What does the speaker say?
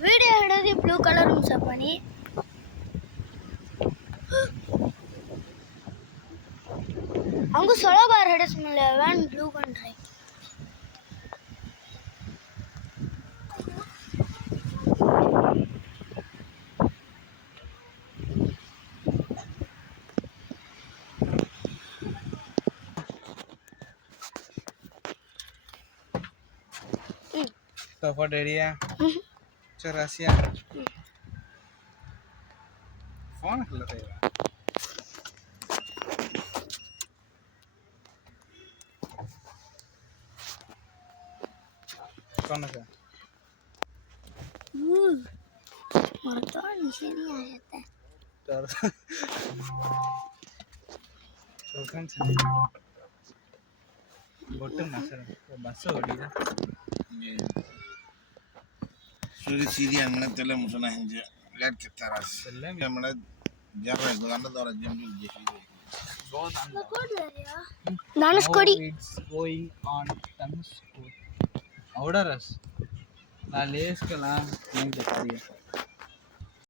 Video head blue color Sapani. Angu solo bar head one blue country. Sofa area. Chaurasia फोन खुला था कौन सा मरता नीचे नहीं आ जाता है तो कौन सा बटन ना सर बस हो गया सूर्य सीधी हमने तेरे मुसना हिंजे लेट के तरह से हमने जब एक गाना दौरा जंगल देखी बहुत Dhanushkodi. it's going on Dhanushkodi outer us la less के ला नहीं दिख रही है